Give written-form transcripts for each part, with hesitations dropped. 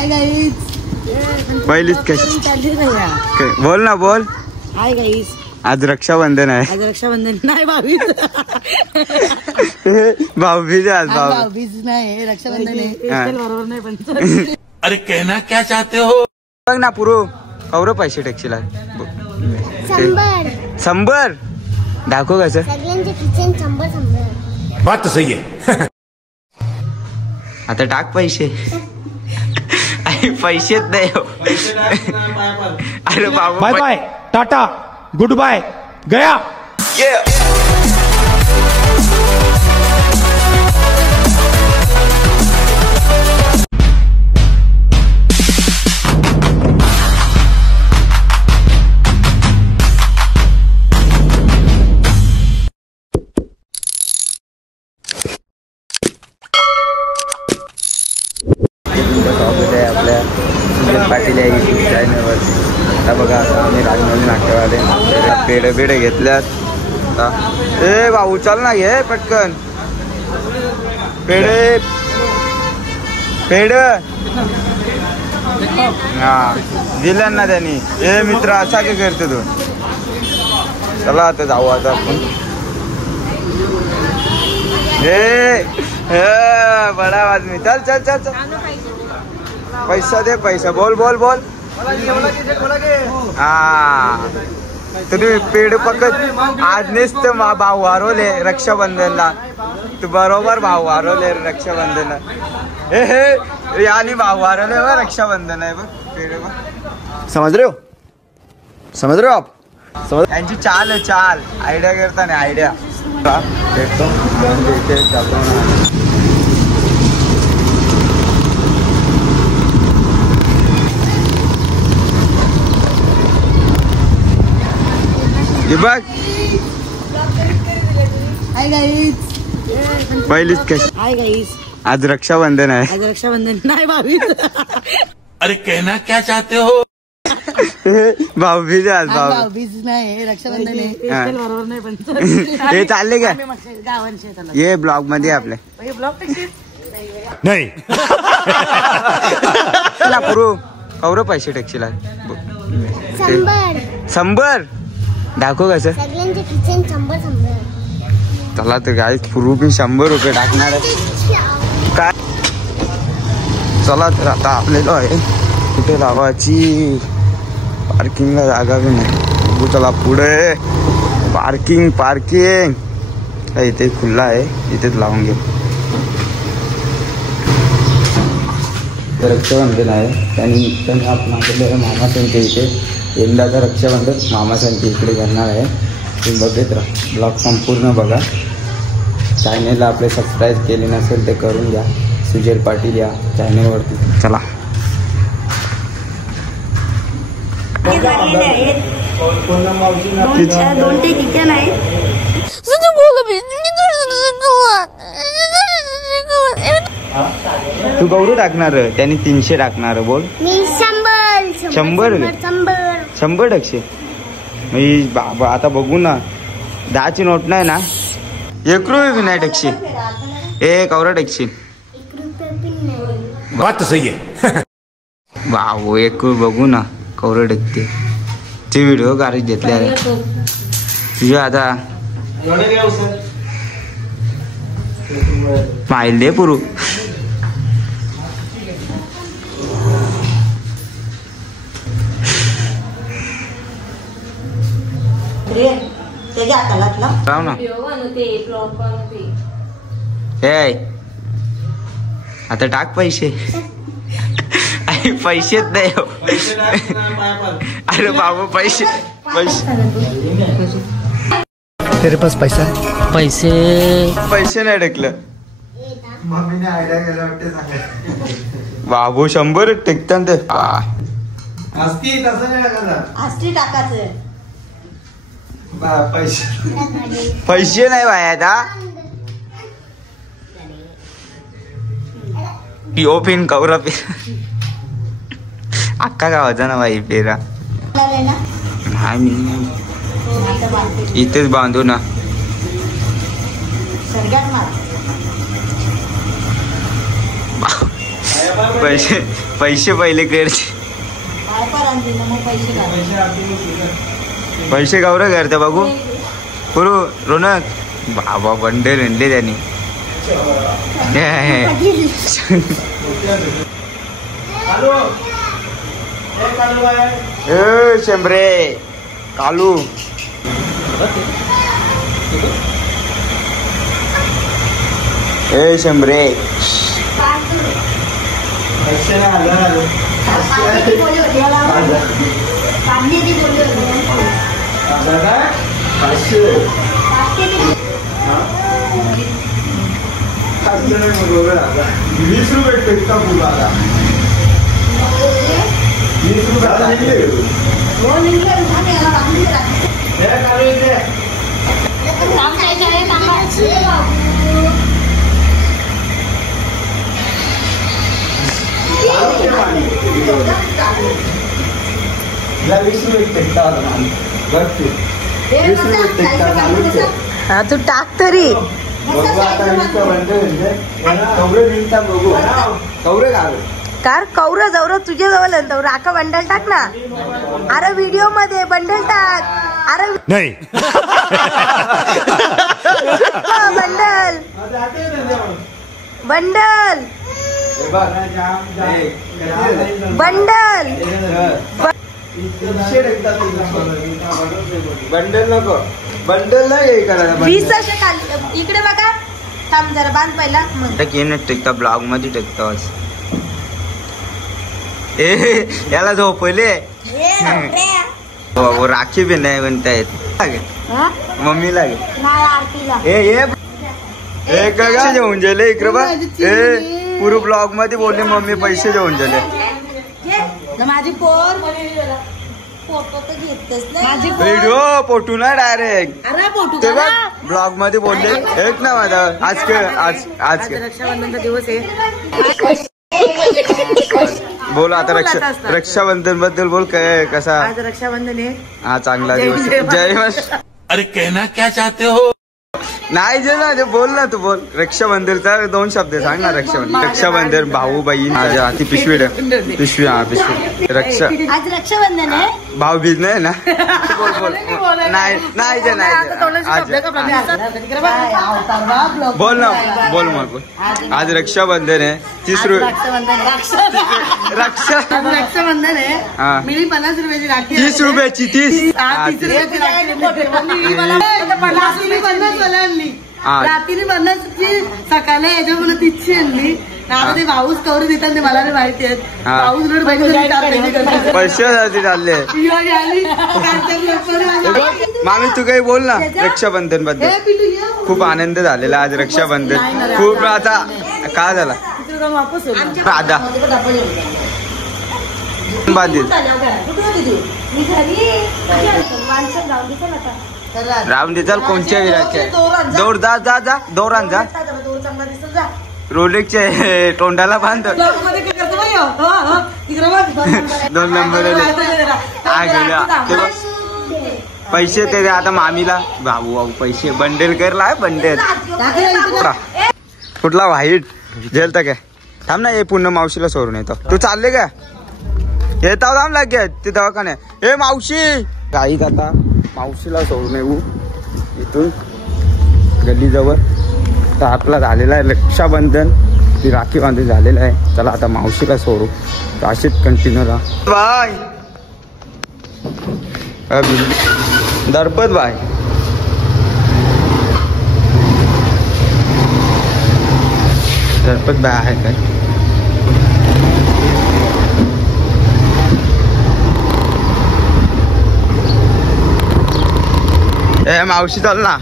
Hi guys. पहिलीच कशी बोल ना बोल. Hi guys. आज रक्षाबंधन आहे. आज रक्षाबंधन नाही भाऊबीज. भाऊबीज आज भाऊबीज नाही रक्षाबंधन आहे. बरोबर नाही पण. अरे कहना क्या चाहते हो. बघ ना पुरू कौरव पैसे टॅक्सीला 100 दाखव कसं. सगळ्यांचे किचन 100. बात तो सही है. आता टाक पैसे. पैसेच नाही हो. अरे बाबा bye bye tata good bye गया. स्वागत आहे आपल्या सुजय पाटील या यूट्यूब चॅनलवरती. आता बघा आता आम्ही राजमौली नाट्यवाले पेढे पेढे घेतल्यात. ए भाऊ चल ना घे पटकन पेढे पेढ. हा दिल्या ना त्यांनी. ए मित्र असा काय करतो तू. चला आता जाऊ आता आपण. बडा आवाज मी. चल चल चल चल. पैसा दे पैसा. बोल बोल बोल. हा तुम्ही पेड पकड. आज नेस्त भाऊ हरवले रक्षाबंधनला. तू बरोबर भाऊ हरवले रक्षाबंधनला. हे आणि भाऊ हरवले बघ रक्षाबंधन आहे बघ पेड बघ. समज रे हो आप. समज त्यांची चाल आहे चाल. आयडिया करता नाही आयडिया. भेटतो इथे बघ. Hi guys. पहिलीच कशी. Hi guys. आज रक्षाबंधन आहे. आज रक्षाबंधन नाही भाऊबीज. अरे कहना क्या चाहते हो. भाऊबीज आज भाऊबीज नाही रक्षाबंधन आहे. बरोबर नाही पण. हे चालले का गावांचे ये ब्लॉग मध्ये आपल्या. ब्लॉग नहीं. पुरू कौरव पैसे टॅक्सीला 100 दाखव कसं. सगळ्यांचे किचन 100. चला तर काय पुरू बी 100 रुपये टाकणार आहे काय. चला तर आता आपल्याला आहे कुठे लावायची. पार्किंगला जागा बी नाही. चला पुढे पार्किंग इथे खुल्ला आहे. इथेच लावून घे. रक्षाबंधन आहे त्यांनी आपण आपल्या मामासांच्या इथे यंदाचा रक्षाबंधन मामासांच्या इकडे करणार आहे. तुम्ही बघत राहा. ब्लॉग संपूर्ण बघा. चॅनलला आपले सबस्क्राईब केले नसेल ते करून घ्या. सुजय पाटील या चॅनलवरती. चला दोन ते किचन आहे. तू गौरू टाकणार त्यांनी 300 टाकणार. बोल. मी 100 टक्के. मी आता बघू ना. 10ची नोट नाही ना. 1 रुपये बी नाही टॅक्सी. ए कौरा टॅक्सी. बात तो सही है. भाऊ 1 रुपये बघू ना. कौरा टॅक्सी ते व्हिडिओ गाडी घेतले आहे तुझ्या. आता माईल दे पुरू. राव ना. आता टाक पैसे. पैसेच नाही हो. अरे बाबा पैसे तेरे पास पैसा है. पैसे नाही टाकलं. बाबू 100 टेकतात ते. पैसे नाही बाय आता. पिओ पिन कौरा पेरा अक्का गावाचा ना बाई पेरा. इथेच बांधू ना. पैसे पैसे पहिले करते पैसे गौरव करते बघू पुरू रोनक बाबा बंडल आणले त्यांनी शंभरे कालू शंभरे ₹20 टिकता पूरा 20 हा तू टाक तरी कार कौर जवळ तुझ्या जवळ राका बंडल टाक ना अरे व्हिडिओ मध्ये बंडल टाक अरे नहीं बंडल बंडल बंडल बंडल नको बंडल नाही 20 असे खाली इकडे बघा थांब जरा बांध पहिला टिकता ब्लॉग मध्ये टिकतो याला झोपले राखी बी नाही म्हणता येत मम्मी लागे जेवून गेले इकडे बा पुरु ब्लॉग मध्ये बोलले मम्मी पैसे जेवून गेले माझी पोर व्हिडिओ पोटू ना डायरेक्ट अरे फोटो ते बघ ब्लॉग मध्ये बोलले एक ना माझा आज रक्षाबंधनचा दिवस आहे बोल आता रक्षाबंधन बद्दल बोल काय कसा आज रक्षाबंधन आहे हा चांगला दिवस जय मस्त अरे कहना क्या चाहते हो नाही जे ना जे बोल ना तू बोल रक्षाबंधनचा 2 शब्द सांग ना रक्षाबंधन भाऊ बहीण माझ्या ती पिशवी पिशवी हा पिशवी आज रक्षाबंधन आहे भाऊ बीज नाही ना बोल बोल नाही जे नाही बोल ना बोल मग आज रक्षाबंधन आहे 30 रक्षाबंधन आहे मिली 50 रुपयाची राखी 30 रुपयाची 30 रात्री 50ची सकाळी याच्यामुळे 30ची आणली आता ते भाऊच कवरी देतात ते मला माहिती आहेत भाऊच रोड पैसे चालले मामी तू काही बोल ना रक्षाबंधन बद्दल खूप आनंद झालेला आज रक्षाबंधन खूप आता काय झाला दादा बांधील राम दे चल कोणच्या विराचे दौड जा जा जा दौरान जा रोलेक्सच्या तोंडाला बांध 2 नंबर पैसे ते आता मामीला भाऊ पैसे बंडल करला बंडल कुठला व्हाईट जेल तर काय थांब ना हे पुन्हा मावशीला सोडून येतो तू चालले का येता थांब लागे ते दवाखान्यात हे मावशी गाईत आता मावशीला सोडून येऊ इथून गल्लीजवळ तर आपला झालेला आहे रक्षाबंधन ती राखी बांधून झालेला आहे चला आता मावशीला सोडू तर अशीच कंटिन्यू राहा बाय दरपत बाय दरपत बाय आहे काय ए मावशी चल ना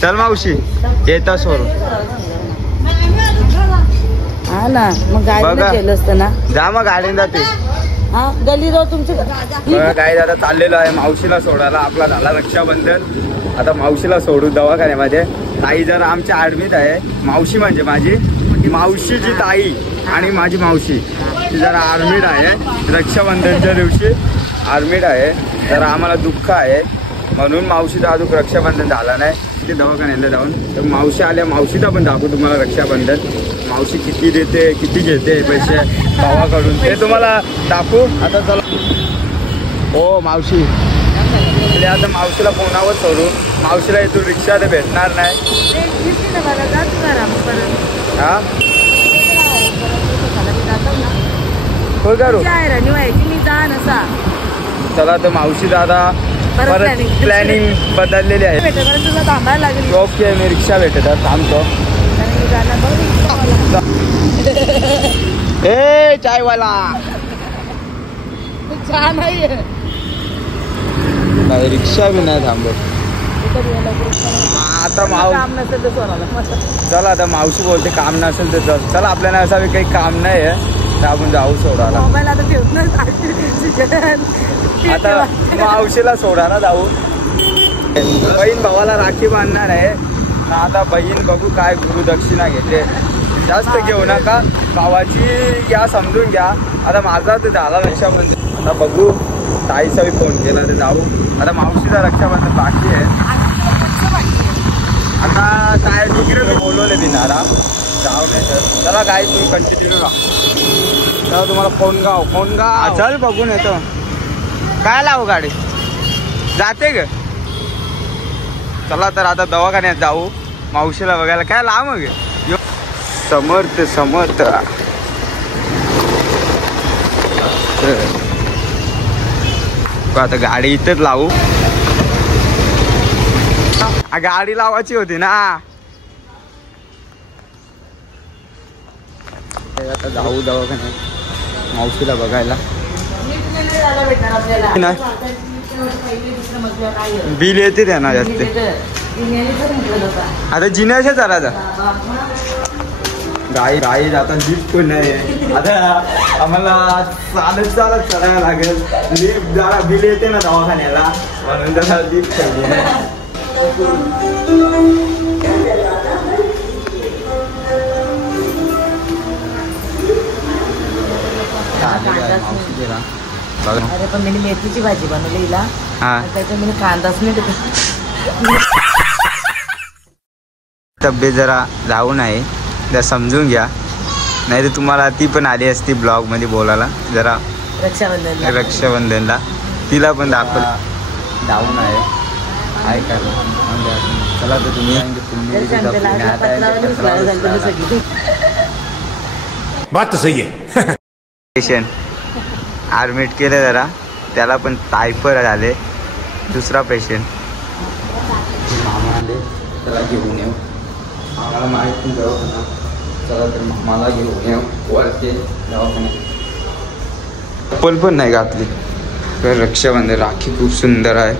चल मावशी येता सोडून हा ना मग गाडीला केलं असतं ना जा मग गाडीने जाते हा गल्ली रोड तुमचं काय दादा चाललेलो आहे मावशीला सोडायला आपला झाला रक्षाबंधन आता मावशीला सोडू दवाखान्यामध्ये ताई जरा आमच्या ऍडमिट आहे मावशी म्हणजे माझी मावशीची ताई आणि माझी मावशी ती जरा ऍडमिट आहे रक्षाबंधनच्या दिवशी ऍडमिट आहे जरा आम्हाला दुःख आहे म्हणून मावशीचा अजून रक्षाबंधन झाला नाही ते दवाखान्याला जाऊन तर मावशी आल्या मावशीचा पण दाखवू तुम्हाला रक्षाबंधन मावशी किती देते किती घेते पैसे भावाकडून ते तुम्हाला दाखवू. आता चला. हो मावशी म्हणजे आता मावशीला फोनावर सोडून मावशीला इथून रिक्षा तर भेटणार नाही. हा होय करू. चला तर मावशी दादा परत प्लॅनिंग बदललेली आहे. ओके मी रिक्षा भेटत थांबतो. ए चायवाला नाही रिक्षा बी नाही थांबत. आता चला आता मावशी बोलते काम नसेल तर चल. चला आपल्याला असं काही काम नाही आहे तर आपण जाऊ सोडायला. आता मावशीला सोडायला जाऊ. बहीण भावाला राखी बांधणार आहे. आता बहीण बघू काय गुरुदक्षिणा घेते. जास्त घेऊ नका भावाची घ्या समजून घ्या. आता माझा तर झाला रक्षाबंधन. आता बघू ताईचा बी फोन केला तर जाऊ. आता मावशीचा रक्षाबंधन बाकी आहे. आता काय तिकडे बोलवले दिनारा जाऊ नाही तर चला काय तुम्ही कंटिन्यू राहा. चला तुम्हाला फोन गाव चल बघून येतो. काय लावू गाडी जाते ग. चला तर आता दवाखान्यात जाऊ मावशीला बघायला. काय लाव मग समर्थ आता गाडी इथेच लावू. गाडी लावायची होती ना. आता जाऊ दवाखान्यात मावशीला बघायला. बिल येते त्यांना जास्त. आता जिन्याचे चालायचा गाई आता लिफ्ट पण नाही. आता आम्हाला चालत चढायला लागेल. लिफ्ट जरा बिल येते ना दवाखान्याला म्हणून जरा लिफ्ट ठेवली नाही. अरे पण मी मेथीची भाजी बनवली हिला. त्याच्या मी कांदाच नाही. तब्येत जरा जाऊ नये जरा समजून घ्या. नाही तर तुम्हाला ती पण आली असती ब्लॉग मध्ये बोलायला जरा रक्षाबंधनला. तिला पण दाखवलं जाऊ नये आहे का. चला तर तुम्ही बात तो सही है. पेशंट ॲडमिट केलं जरा त्याला पण टायफॉइड झाले. दुसरा पेशंट मामा आले त्याला घेऊन येऊ. आम्हाला माहीत नाही दवाखाना. चला तर मामाला घेऊन येऊ वरते दवाखान्यात. चप्पल पण नाही घातली. तर रक्षाबंधन राखी खूप सुंदर आहे.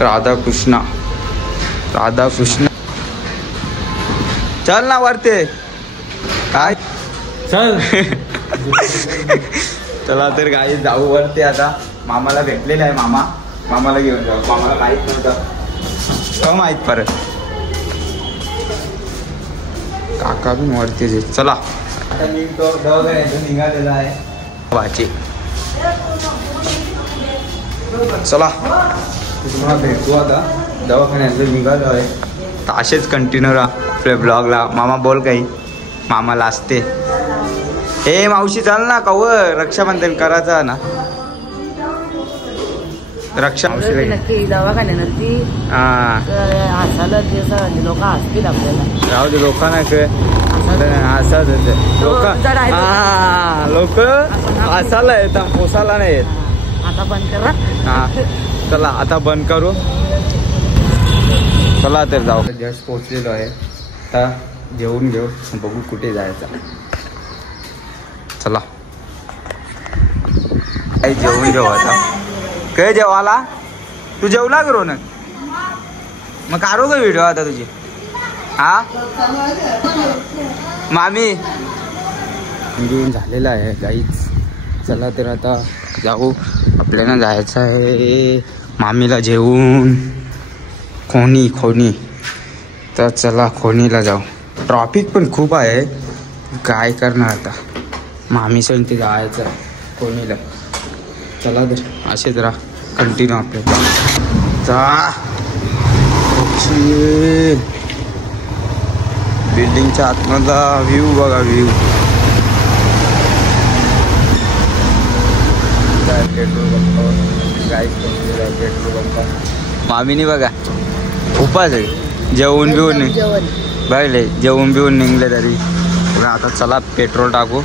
राधाकृष्ण चल ना वरते काय चल. चला तर गाई जाऊ वरते. आता मामाला भेटलेलं आहे. मामाला घेऊन जाऊ. मामाला माहीत नव्हतं माहीत परत. काका पण वरतीच आहे. चला आता निघतो दवाखान्यातून निघालेला आहे वाची. चला तुम्हाला भेटतो आता दवाखान्यातून निघालो आहे. तर असेच कंटिन्यू राहा आपल्या ब्लॉगला. मामा बोल काही. मामाला असते ए मावशी चाल ना कवर रक्षाबंधन करायचं ना. रक्षा नक्की दवाखान्यानंतर हसायला लोक हसतील आपल्याला. राहू दे लोकांना हसत लोक हसायला येतात पोसायला नाही येत. आता बंद करा. हा चला आता बंद करू. चला तर जाऊ. जस्ट पोचलेलो आहे. आता जेवून घेऊ बघू कुठे जायचं. चला काही जेवून घेऊ आता. काय जेवाला तू जेवला करू ना मग काढू का व्हिडिओ आता तुझी. हा मामी जेवून झालेला आहे गाईच. चला तर आता जाऊ. आपल्याला जायचं आहे मामीला जेवून खोनी. तर चला खोनीला जाऊ. ट्रॉफिक पण खूप आहे. काय करणार आता मामी सांगते जायचं खोनीला. चला तर असेच राहा कंटिन्यू आपल्याला जा. बिल्डिंगच्या आतमधला व्ह्यू बघा, view. Petrol pump petrol pump. मामीनी बघा उपास आहे, जेवून बिवून बघले, जेवून बिवून निघले तरी. आता चला पेट्रोल टाकू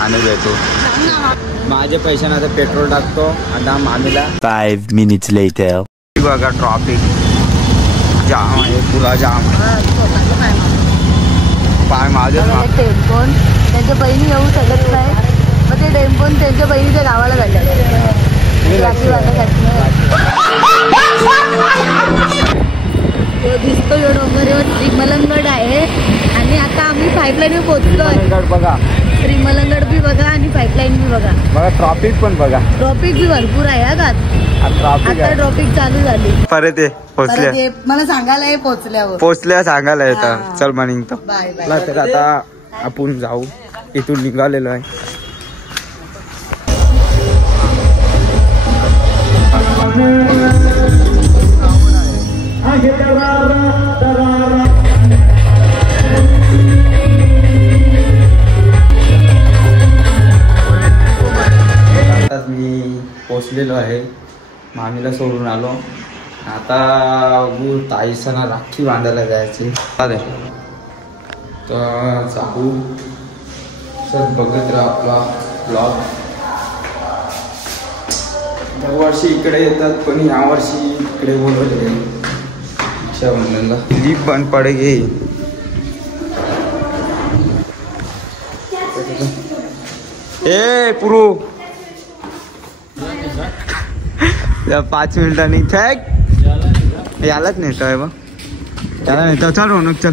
आणि भेटू. माझ्या पैशाने आता पेट्रोल टाकतो. आता मामीला 5 minutes later. बघा ट्रॉफिक जाम आहे, पुरा जाम. पाय माझे टेम्पोन त्यांच्या बहिणी येऊ शकत नाही, मग ते टेम्पोन त्यांच्या बहिणीच्या गावाला जातात. दिसतो जो डोंगरवर श्रीमलंगड आहे. आणि आता आम्ही पाईपलाईन पोहोचलोय. बघा श्रीमलंगड बी बघा आणि पाईपलाईन बी बघा. बघा ट्रॉफिक पण बघा, ट्रॉफिक बी भरपूर आहे. आता ट्रॉफिक चालू झाली. परत ये पोचल्या, मला सांगायला पोचल्या सांगायला येतं. चल मग निघतो. Bye bye. तर आता आपण जाऊ, इथून निघालेलो आहे. मी पोचलेलो आहे, मामीला सोडून आलो. आता ताईसना राखी बांधायला जायचे. तर जाऊ. सर बघत राहा आपला ब्लॉग. दरवर्षी इकडे येतात, पण यावर्षी इकडे बोलवले रक्षाबंधनला. लिप बंद पडेगी. ए पुरू 5 मिनिटांनी थॅक यालाच नेतोय बघ, त्याला नेतो. चल रोनक चल.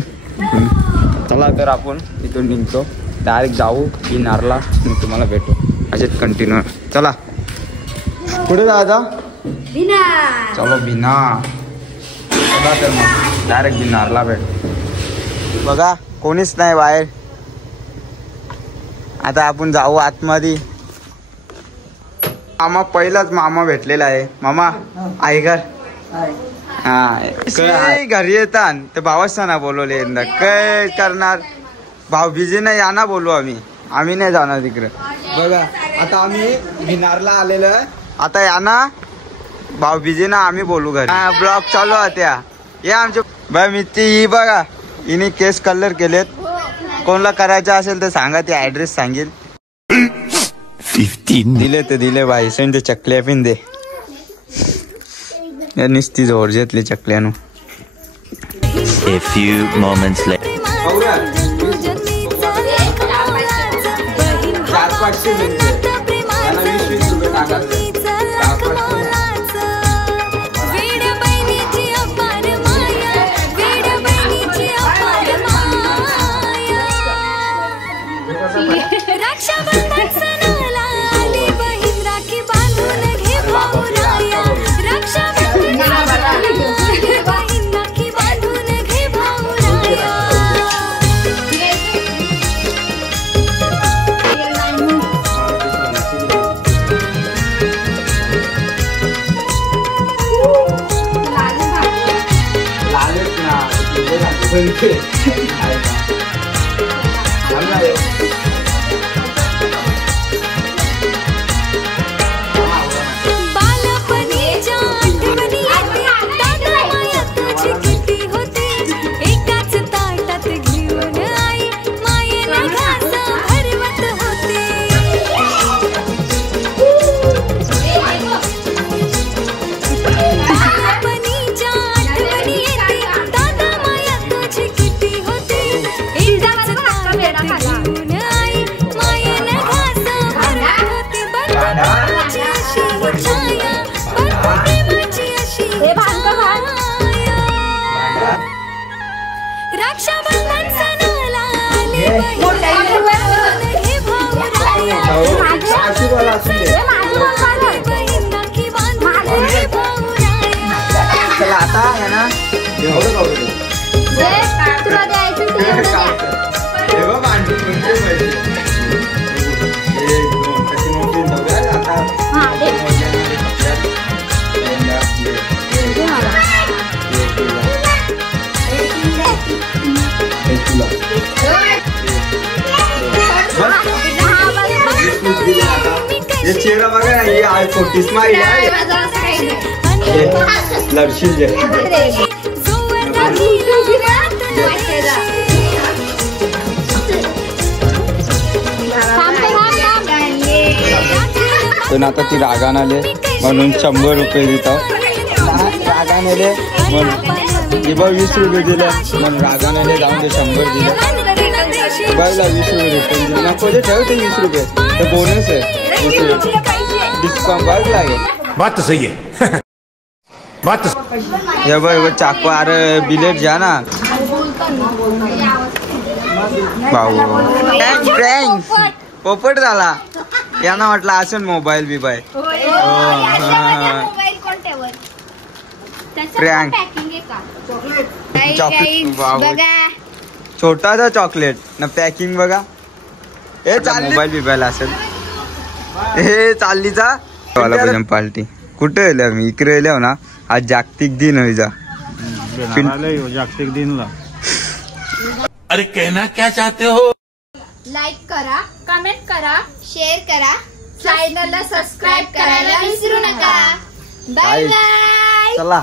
चला तर आपण इथून निघतो, डायरेक्ट जाऊ बिनारला. मी तुम्हाला भेटू असेच कंटिन्यू. चला कुठे जायचा? चलो बिना. चला तर मग डायरेक्ट बिनारला भेटू. बघा कोणीच नाही बाहेर. आता आपण जाऊ आतमध्ये. मामा पहिलाच मामा भेटलेला आहे. मामा आई घर हा घरी येतात ते भावाचा ना बोलवले यंदा. काय करणार, भाऊ बिजी नाही या ना बोलू. आम्ही नाही जाणार तिकडे. बघा आता आम्ही बिनारला आलेलो आहे. आता या ना भाऊ बिजी ना, आम्ही बोलू घरी. ब्लॉग चालू आहे त्या. या आमच्या बाय मित्री ही बघा, हिने केस कलर केलेत. कोणाला करायचं असेल तर सांगा, ते ऍड्रेस सांगेल. 15 दिले ते दिले भाई. संजय चकल्या पिन दे. नुसती जोर घेतली चकल्यानं. A few moments later. दादा माया तुझी किती होती, एकदाच ताटात घेऊन हे चेहरा बघा ना, ही आहे छोटी स्माईल आहे. लढशील जे पण आता ती रागान आले म्हणून 100 रुपये देतो. रागान आले म्हणून ही बघ 20 रुपये दिले म्हणून रागान आले जाऊन ते 100 दिले. बघला 20 रुपये रिटर्न दिले. नको जे ठेव ते 20 रुपये ते बोनस आहे. 20 रुपये डिस्काउंट बघ लागेल. बात तो सही है. बात तो हे बघ चाकू अरे बिलेट जा ना भाऊ. पोपट झाला यांना म्हटलं असेल मोबाईल बिबाईल. प्रँक चॉकलेट छोटासा चॉकलेट ना पॅकिंग बघा. हे मोबाईल बिबाईल असेल. हे चाललीचा पार्टी कुठे येल्या मी इकडे येल्या ना. आज जागतिक दिन होई जा जागतिक दिनला. अरे कहना क्या चाहते हो. लाईक करा, कमेंट करा, शेअर करा, चॅनलला सबस्क्राईब करायला विसरू नका. Bye bye. चला.